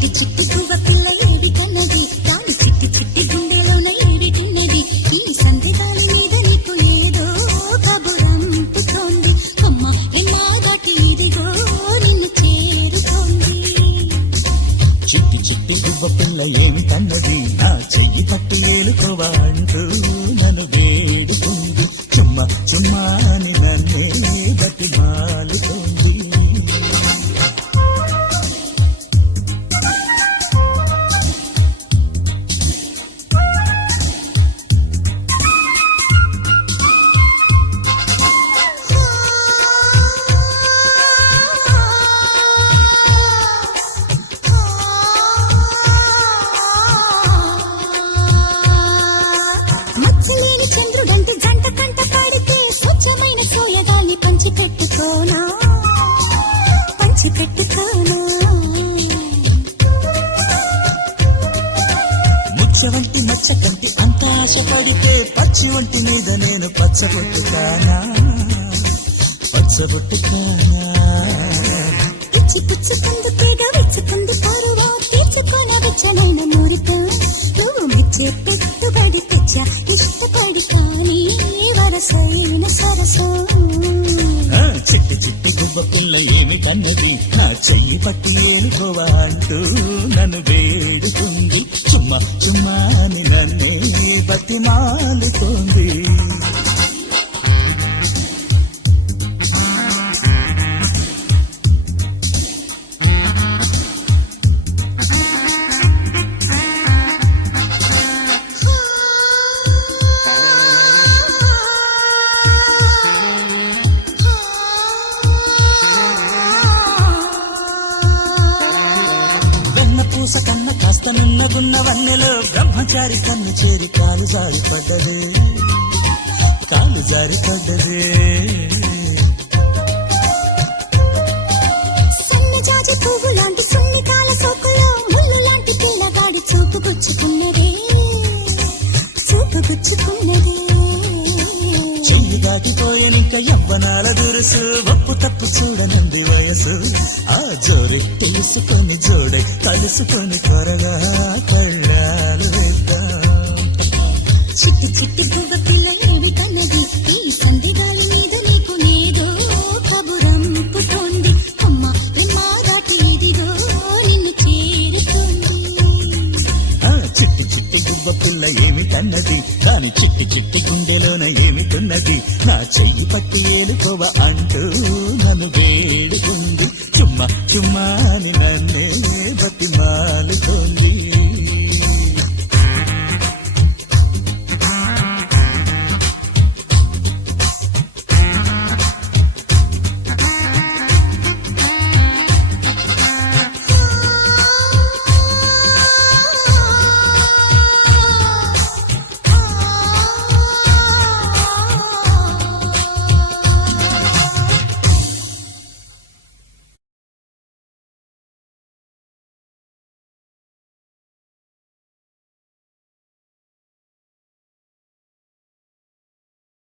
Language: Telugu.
చిట్టి చిట్టి పువ్వ పిల్ల కన్నది. దాని చిట్టి చిట్టి గుండెలోన ఏడి తిన్నది. ఈ సంధి గాలి మీద నీకు ఏదో కబురంపుతోంది అమ్మ ఎమ్మా దాటి ఇదిగో నిన్ను చేరుతోంది. చిట్టి పిల్ల ఏమి కన్నది. నా చెయ్యి తట్టి ఏలుకోవా అంటూ నన్ను వేడుకుంది. చుమ్మా చుమ్మా చంద్రుడంటి జంట కంట కాడితే స్వచ్ఛమైన సోయగాన్ని పంచి పెట్టుకోనా పంచి పెట్టుకోనా మచ్చ వంటి మచ్చ కంటి అంత ఆశపడితే పచ్చి వంటి మీద నేను పచ్చబొట్టుకానా? పచ్చబొట్టుకానా? పిచ్చి పుచ్చుకుందు తీగ వెచ్చుకుందు చిట్టి చిట్టి గువ్వ పిల్ల ఏమి కన్నది? నా చెయ్యి పట్టి ఏలుకోవా అంటూ నన్ను వేడుకుంది. చుమ్మా చుమ్మా అని నన్నే బతిమాలుతోంది నున్నగున్న వన్నెలో బ్రహ్మచారి కన్ను చేరి కాలు జారి పడ్డదే. కాలు జారి పడ్డదే. పువ్వు లాంటి సున్నితాల సోకులో ముళ్ళు లాంటి పిల్లగాడి చూపు గుచ్చుకున్నదే. చూపు గుచ్చుకున్నదే. చెయ్యి దాటిపోయనిక యవ్వనాల దురుసు ఒప్పు తప్పు చూడనంది వయసు. ఆ జోరి తెలుసుకొని జోడే కలుసుకొని త్వరగా కళ్ళాలు వేద్దాం. చిట్టి చిట్టి కానీ చిట్టి చిట్టి గుండెలోన ఏమిటున్నది? నా చెయ్యి పట్టి ఏలుకోవ అంటూ నన్ను వేడుకుంది. చుమ్మా చుమ్మా అని నన్నే